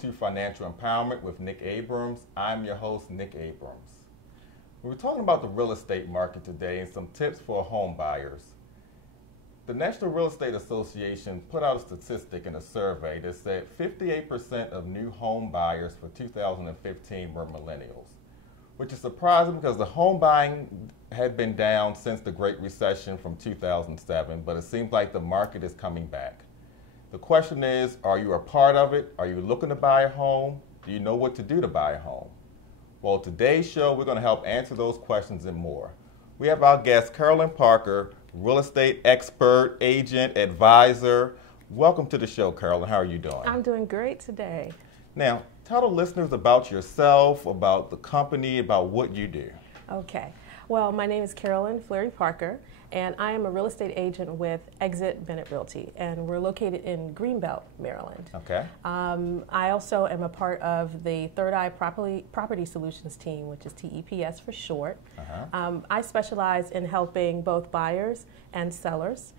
to Financial Empowerment with Nick Abrams. I'm your host, Nick Abrams. We were talking about the real estate market today and some tips for home buyers. The National Real Estate Association put out a statistic in a survey that said 58% of new home buyers for 2015 were millennials, which is surprising because the home buying had been down since the Great Recession from 2007, but it seems like the market is coming back. The question is, are you a part of it? Are you looking to buy a home? Do you know what to do to buy a home? Well, today's show, we're going to help answer those questions and more. We have our guest, Carolyn Parker, real estate expert, agent, advisor. Welcome to the show, Carolyn. How are you doing? I'm doing great today. Now, tell the listeners about yourself, about the company, about what you do. Okay. Well, my name is Carolyn Fleary-Parker, and I am a real estate agent with Exit Bennett Realty, and we're located in Greenbelt, Maryland. Okay. I also am a part of the Third Eye Property Solutions team, which is TEPS for short. I specialize in helping both buyers and sellers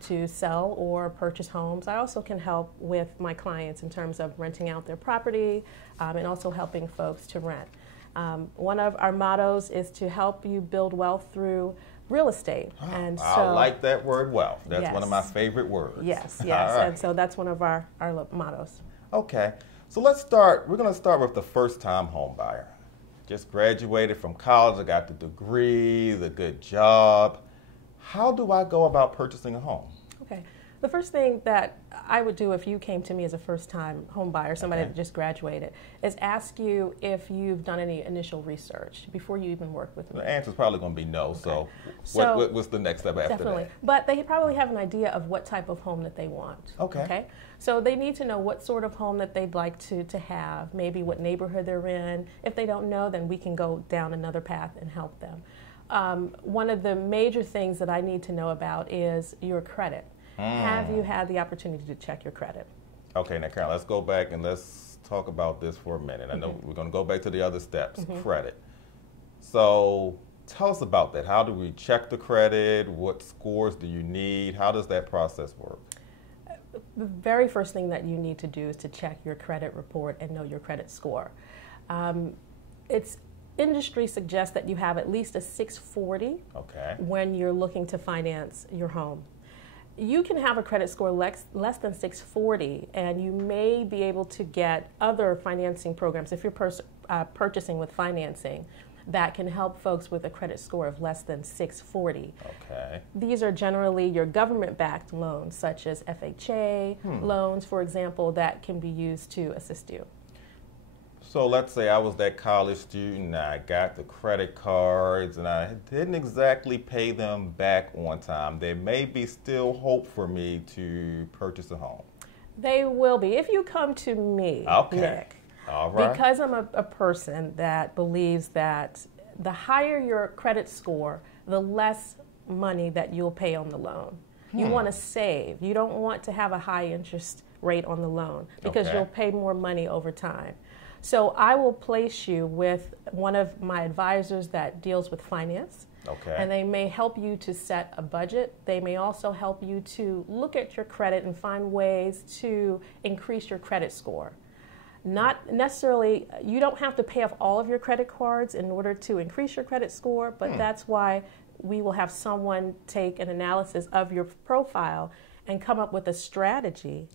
to sell or purchase homes. I also can help with my clients in terms of renting out their property and also helping folks to rent. One of our mottos is to help you build wealth through real estate. And so, I like that word, wealth. That's yes. one of my favorite words. Yes, Right. And so that's one of our mottos. Okay, so let's start. We're going to start with the first-time home buyer. Just graduated from college, I got the degree, the good job. How do I go about purchasing a home? Okay. The first thing that I would do if you came to me as a first-time home buyer, somebody that just graduated, is ask you if you've done any initial research before you even work with me. The answer's probably going to be no, okay. so what's the next step after definitely. that? But they probably have an idea of what type of home that they want. Okay. So they need to know what sort of home that they'd like to have, maybe what neighborhood they're in. If they don't know, then we can go down another path and help them. One of the major things that I need to know about is your credit. Have you had the opportunity to check your credit? Okay, now Carol, let's go back and let's talk about this for a minute. I know we're going to go back to the other steps, credit. So tell us about that. How do we check the credit? What scores do you need? How does that process work? The very first thing that you need to do is to check your credit report and know your credit score. Industry suggests that you have at least a 640 when you're looking to finance your home. You can have a credit score less than 640, and you may be able to get other financing programs if you're purchasing with financing that can help folks with a credit score of less than 640. Okay. These are generally your government-backed loans, such as FHA loans, for example, that can be used to assist you. So let's say I was that college student, I got the credit cards, and I didn't exactly pay them back on time. There may be still hope for me to purchase a home. They will be. If you come to me, Nick, all right. Because I'm a person that believes that the higher your credit score, the less money that you'll pay on the loan. You want to save. You don't want to have a high interest rate on the loan because you'll pay more money over time. So I will place you with one of my advisors that deals with finance, and they may help you to set a budget. They may also help you to look at your credit and find ways to increase your credit score. Not necessarily, you don't have to pay off all of your credit cards in order to increase your credit score, but that's why we will have someone take an analysis of your profile and come up with a strategy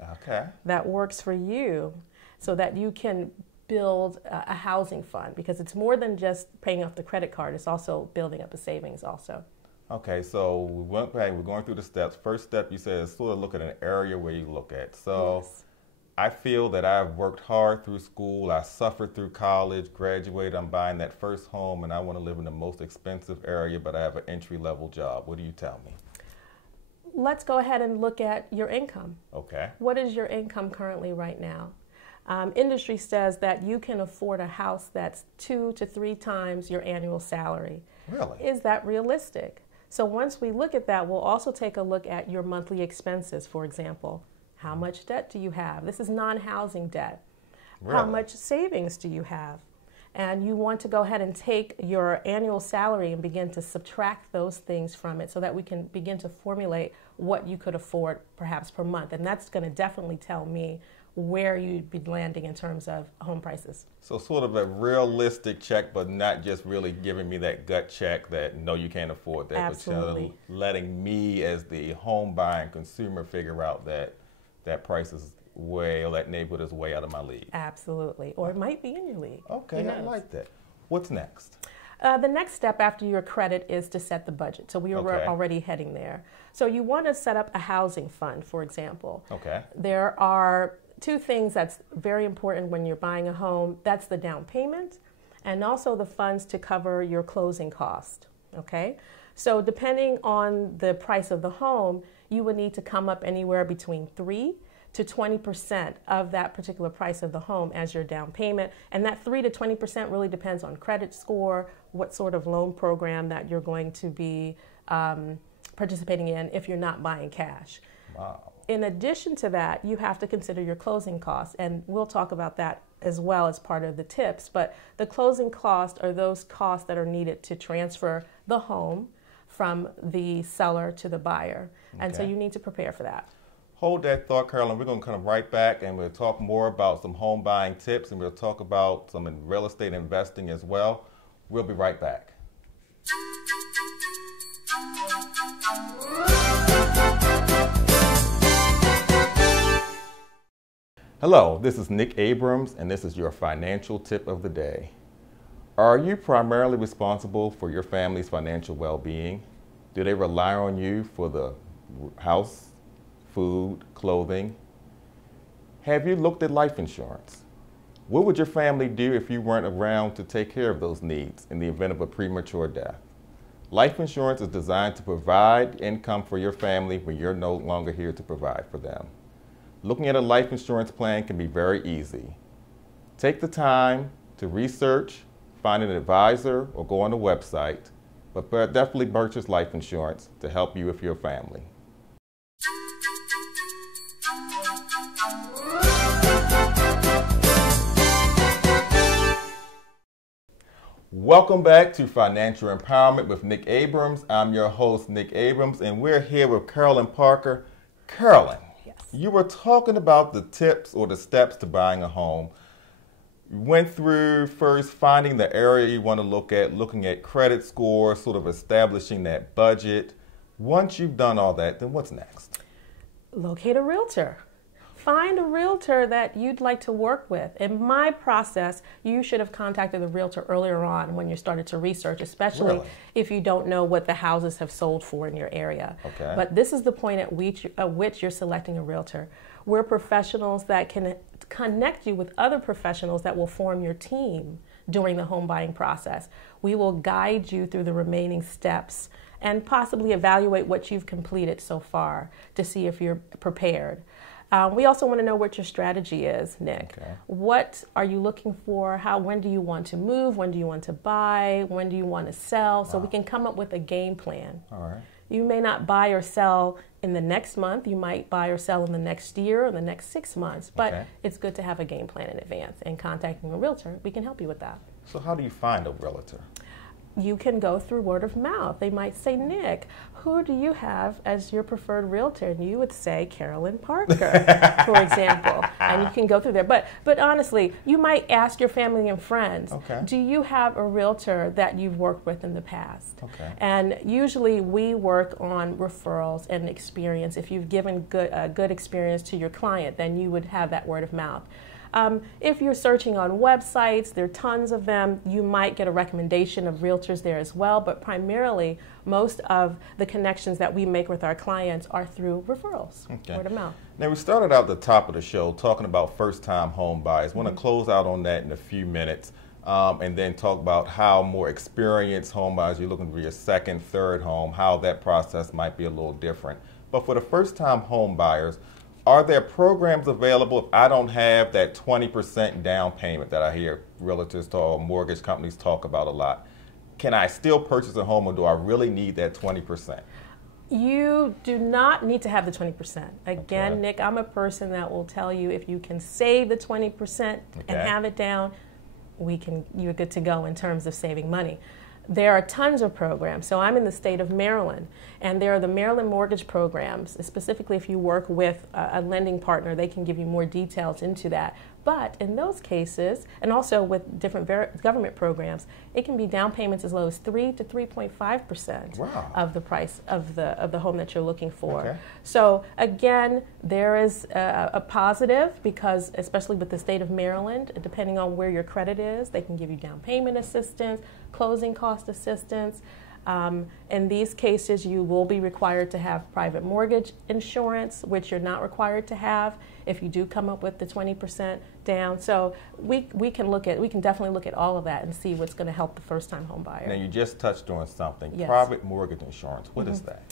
that works for you so that you can build a housing fund, because it's more than just paying off the credit card, it's also building up a savings also. Okay, so we went back, we're going through the steps. First step you said is sort of look at an area where you look at. So I feel that I've worked hard through school, I suffered through college, graduated, I'm buying that first home, and I want to live in the most expensive area, but I have an entry-level job. What do you tell me? Let's go ahead and look at your income. Okay. What is your income currently right now? Industry says that you can afford a house that's 2 to 3 times your annual salary. Really? Is that realistic? So once we look at that, we'll also take a look at your monthly expenses, for example. How much debt do you have? This is non-housing debt. Really? How much savings do you have? And you want to go ahead and take your annual salary and begin to subtract those things from it so that we can begin to formulate what you could afford perhaps per month. And that's going to definitely tell me where you'd be landing in terms of home prices. So sort of a realistic check, but not just really giving me that gut check that no, you can't afford that. Absolutely. But letting me as the home buying consumer figure out that that price is way, or that neighborhood is way out of my league. Absolutely. Or it might be in your league. Okay, I like that. What's next? The next step after your credit is to set the budget. So we were already heading there. So you want to set up a housing fund, for example. Okay. There are two things that's very important when you're buying a home. That's the down payment and also the funds to cover your closing cost. Okay? So depending on the price of the home, you would need to come up anywhere between 3 to 20% of that particular price of the home as your down payment. And that 3 to 20% really depends on credit score, what sort of loan program that you're going to be participating in if you're not buying cash. Wow. In addition to that, you have to consider your closing costs, and we'll talk about that as well as part of the tips. But the closing costs are those costs that are needed to transfer the home from the seller to the buyer. And so you need to prepare for that. Hold that thought, Carolyn. We're going to come right back and we'll talk more about some home buying tips, and we'll talk about some real estate investing as well. We'll be right back. Hello, this is Nick Abrams, and this is your financial tip of the day. Are you primarily responsible for your family's financial well-being? Do they rely on you for the house, food, clothing? Have you looked at life insurance? What would your family do if you weren't around to take care of those needs in the event of a premature death? Life insurance is designed to provide income for your family when you're no longer here to provide for them. Looking at a life insurance plan can be very easy. Take the time to research, find an advisor, or go on the website, but definitely purchase life insurance to help you with your family. Welcome back to Financial Empowerment with Nick Abrams. I'm your host, Nick Abrams, and we're here with Carolyn Parker. Carolyn, you were talking about the tips or the steps to buying a home. You went through first finding the area you want to look at, looking at credit score, sort of establishing that budget. Once you've done all that, then what's next? Locate a realtor. Find a realtor that you'd like to work with. In my process, you should have contacted the realtor earlier on when you started to research, especially if you don't know what the houses have sold for in your area. Okay. But this is the point at which you're selecting a realtor. We're professionals that can connect you with other professionals that will form your team during the home buying process. We will guide you through the remaining steps and possibly evaluate what you've completed so far to see if you're prepared. We also want to know what your strategy is, Nick. Okay. What are you looking for? When do you want to move? When do you want to buy? When do you want to sell? So we can come up with a game plan. All right. You may not buy or sell in the next month. You might buy or sell in the next year or the next 6 months. But it's good to have a game plan in advance. And contacting a realtor, we can help you with that. So how do you find a realtor? You can go through word of mouth. They might say, Nick, who do you have as your preferred realtor? And you would say Carolyn Parker, for example. And you can go through there. But honestly, you might ask your family and friends, do you have a realtor that you've worked with in the past? Okay. And usually we work on referrals and experience. If you've given good experience to your client, then you would have that word of mouth. If you're searching on websites, there are tons of them. You might get a recommendation of realtors there as well, but primarily most of the connections that we make with our clients are through referrals, word of mouth. Now, we started out the top of the show talking about first-time home buyers. I want to close out on that in a few minutes and then talk about how more experienced home buyers, you're looking for your second, third home, how that process might be a little different. But for the first-time home buyers, are there programs available if I don't have that 20% down payment that I hear realtors or mortgage companies talk about a lot? Can I still purchase a home, or do I really need that 20%? You do not need to have the 20%. Again, Nick, I'm a person that will tell you if you can save the 20% and have it down, you're good to go in terms of saving money. There are tons of programs. So I'm in the state of Maryland, and there are the Maryland mortgage programs. Specifically, if you work with a lending partner, they can give you more details into that. But in those cases, and also with different government programs, it can be down payments as low as 3 to 3.5% wow. of the price of the home that you're looking for. Okay. So again, there is a positive, because especially with the state of Maryland, depending on where your credit is, they can give you down payment assistance, closing cost assistance. In these cases, you will be required to have private mortgage insurance, which you're not required to have if you do come up with the 20% down. So we can definitely look at all of that and see what's going to help the first-time home buyer. Now, you just touched on something. Yes. Private mortgage insurance. What is that?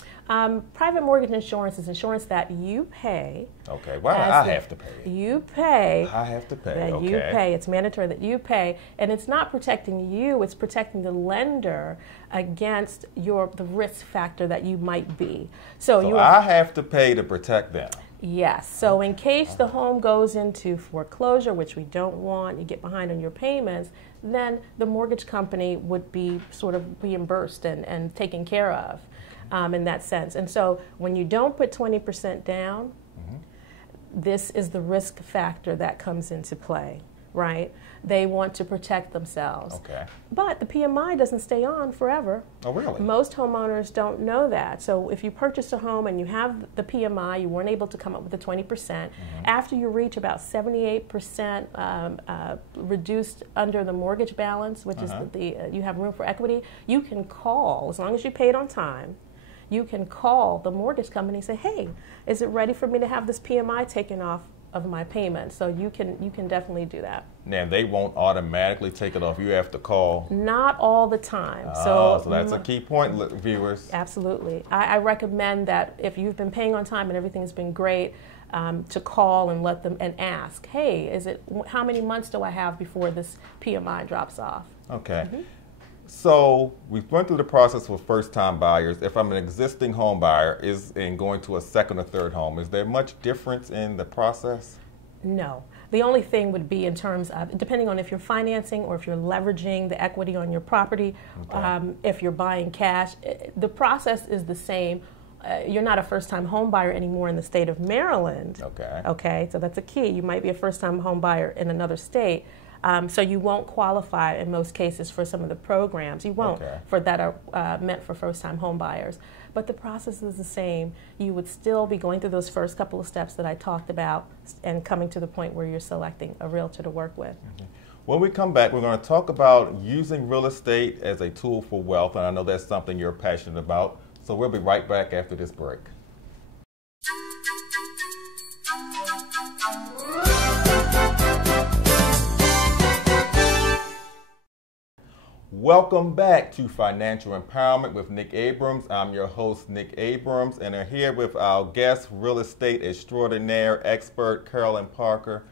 Private mortgage insurance is insurance that you pay. Okay. Well, I have to pay it. You pay. I have to pay. That Okay. you pay. It's mandatory that you pay, and it's not protecting you. It's protecting the lender against the risk factor that you might be. So I have to pay to protect them. Yes. So in case the home goes into foreclosure, which we don't want, you get behind on your payments, then the mortgage company would be sort of reimbursed and taken care of in that sense. And so when you don't put 20% down, this is the risk factor that comes into play, right? They want to protect themselves. Okay. But the PMI doesn't stay on forever. Oh, really? Most homeowners don't know that. So if you purchase a home and you have the PMI, you weren't able to come up with the 20%, after you reach about 78% reduced under the mortgage balance, which is you have room for equity, you can call, as long as you paid on time, you can call the mortgage company and say, hey, is it ready for me to have this PMI taken off of my payment? So you can definitely do that. Now, they won't automatically take it off. You have to call. Not all the time. So that's a key point, viewers. Absolutely. I recommend that if you've been paying on time and everything has been great, to call and let them and ask, hey, how many months do I have before this PMI drops off? Okay. So we've went through the process with first-time buyers. If I'm an existing home buyer and going to a second or third home, is there much difference in the process? No. The only thing would be in terms of, depending on if you're financing or if you're leveraging the equity on your property, if you're buying cash, the process is the same. You're not a first-time home buyer anymore in the state of Maryland. Okay. Okay, so that's a key. You might be a first-time home buyer in another state. So you won't qualify in most cases for some of the programs. You won't for that are meant for first-time home buyers. But the process is the same. You would still be going through those first couple of steps that I talked about and coming to the point where you're selecting a realtor to work with. When we come back, we're going to talk about using real estate as a tool for wealth, and I know that's something you're passionate about. So we'll be right back after this break. Welcome back to Financial Empowerment with Nick Abrams. I'm your host, Nick Abrams, and I'm here with our guest, real estate extraordinaire expert, Carolyn Parker.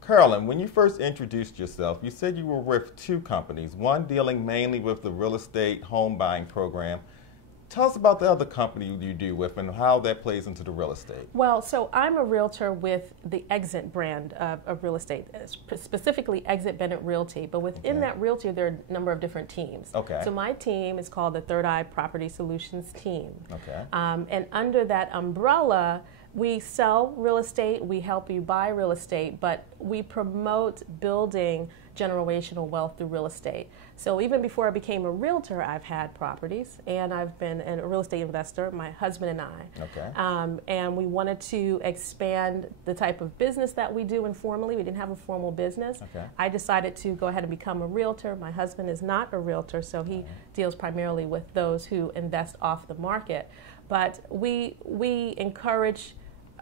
Carolyn, when you first introduced yourself, you said you were with two companies, one dealing mainly with the real estate home buying program. Tell us about the other company you do with and how that plays into the real estate. Well, so I'm a realtor with the Exit brand of real estate, specifically Exit Bennett Realty. But within that realty, there are a number of different teams. Okay. So my team is called the Third Eye Property Solutions team. Okay. And under that umbrella, we sell real estate, we help you buy real estate, but we promote building generational wealth through real estate. So even before I became a realtor, I've had properties, and I've been a real estate investor, my husband and I. Okay. And we wanted to expand the type of business that we do informally. We didn't have a formal business. Okay. I decided to go ahead and become a realtor. My husband is not a realtor, so he deals primarily with those who invest off the market. But we encourage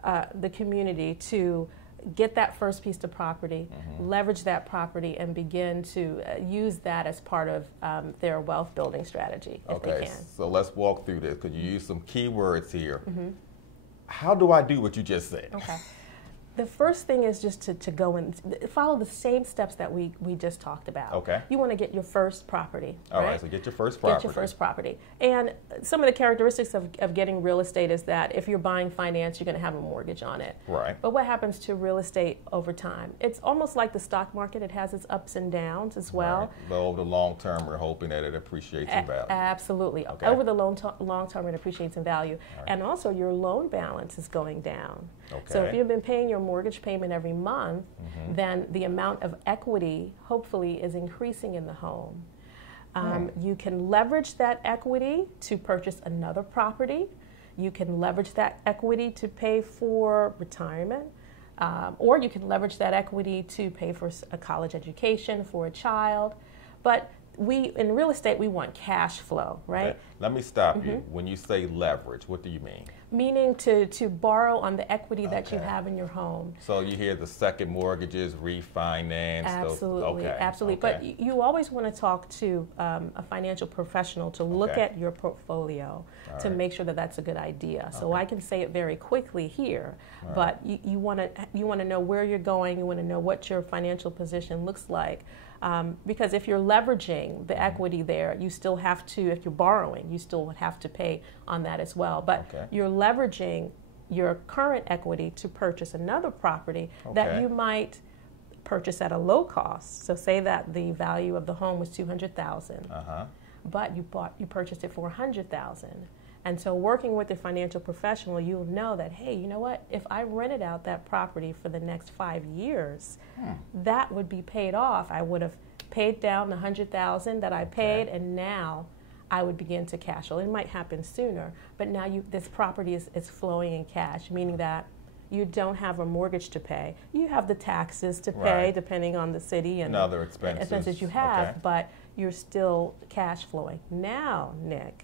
the community to get that first piece of property, leverage that property, and begin to use that as part of their wealth building strategy if they can. So let's walk through this because you use some key words here. How do I do what you just said? Okay. The first thing is just to go and follow the same steps that we just talked about. Okay. You want to get your first property. All right, so get your first property. Get your first property. And some of the characteristics of getting real estate is that if you're buying finance, you're going to have a mortgage on it. Right. But what happens to real estate over time? It's almost like the stock market. It has its ups and downs as well. Right. Though over the long term, we're hoping that it appreciates in value. Absolutely. Okay. Over the long term, it appreciates in value. Right. And also, your loan balance is going down. Okay. So if you've been paying your mortgage payment every month, then the amount of equity, hopefully, is increasing in the home. You can leverage that equity to purchase another property. You can leverage that equity to pay for retirement. Or you can leverage that equity to pay for a college education for a child. But in real estate, we want cash flow, right? Okay. Let me stop you. When you say leverage, what do you mean? Meaning to borrow on the equity that you have in your home. So you hear the second mortgages, refinance. Absolutely, those, absolutely. Okay. But you always want to talk to a financial professional to look at your portfolio to make sure that that's a good idea. So I can say it very quickly here, but you want to know where you're going. You want to know what your financial position looks like. Because if you're leveraging the equity there, you still have to, if you're borrowing, you still would have to pay on that as well. But you're leveraging your current equity to purchase another property that you might purchase at a low cost. So say that the value of the home was $200,000, but you purchased it for $100,000. And so working with a financial professional, you'll know that, hey, you know what? If I rented out that property for the next 5 years, that would be paid off. I would have paid down the $100,000 that I paid, and now I would begin to cash flow. It might happen sooner, but now this property is flowing in cash, meaning that you don't have a mortgage to pay. You have the taxes to pay, depending on the city and other expenses you have, but you're still cash flowing. Now, Nick,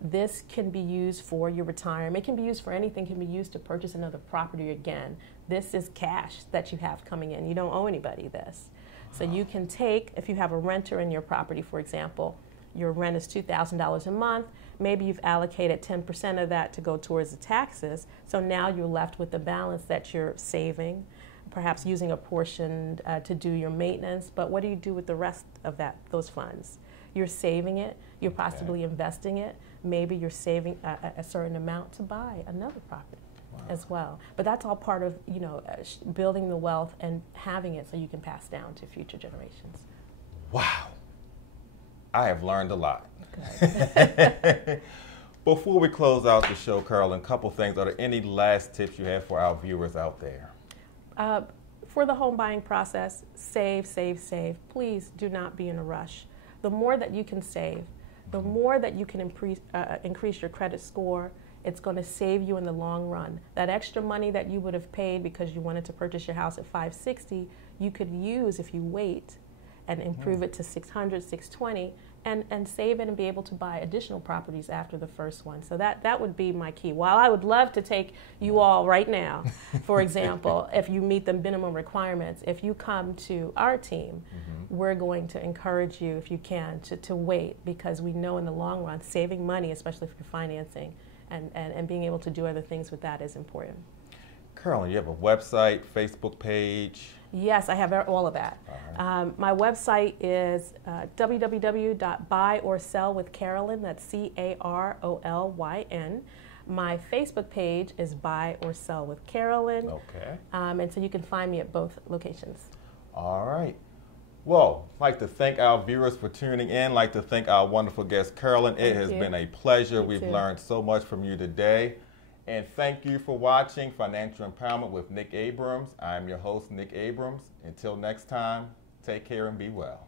this can be used for your retirement. It can be used for anything. It can be used to purchase another property again. This is cash that you have coming in. You don't owe anybody this. So you can take, if you have a renter in your property, for example, your rent is $2,000 a month. Maybe you've allocated 10% of that to go towards the taxes. So now you're left with the balance that you're saving, perhaps using a portion to do your maintenance. But what do you do with the rest of those funds? You're saving it. You're possibly investing it. Maybe you're saving a certain amount to buy another property as well. But that's all part of, building the wealth and having it so you can pass down to future generations. Wow. I have learned a lot. Good. Before we close out the show, Carolyn, a couple things. Are there any last tips you have for our viewers out there? For the home buying process, save, save, save. Please do not be in a rush. The more that you can save, the more that you can increase your credit score, it's going to save you in the long run. That extra money that you would have paid because you wanted to purchase your house at 560, you could use if you wait and improve it to 600, 620, and save it and be able to buy additional properties after the first one. So that would be my key. While I would love to take you all right now, for example, if you meet the minimum requirements, if you come to our team, we're going to encourage you, if you can, to wait, because we know in the long run, saving money, especially if you're financing, and being able to do other things with that is important. Carolyn, you have a website, Facebook page? Yes, I have all of that. My website is www.buyorsellwithcarolyn, that's Carolyn. My Facebook page is Buy or Sell with Carolyn. Okay. And so you can find me at both locations. All right. Well, I'd like to thank our viewers for tuning in. I'd like to thank our wonderful guest, Carolyn. It has been a pleasure. We've learned so much from you today. And thank you for watching Financial Empowerment with Nick Abrams. I'm your host, Nick Abrams. Until next time, take care and be well.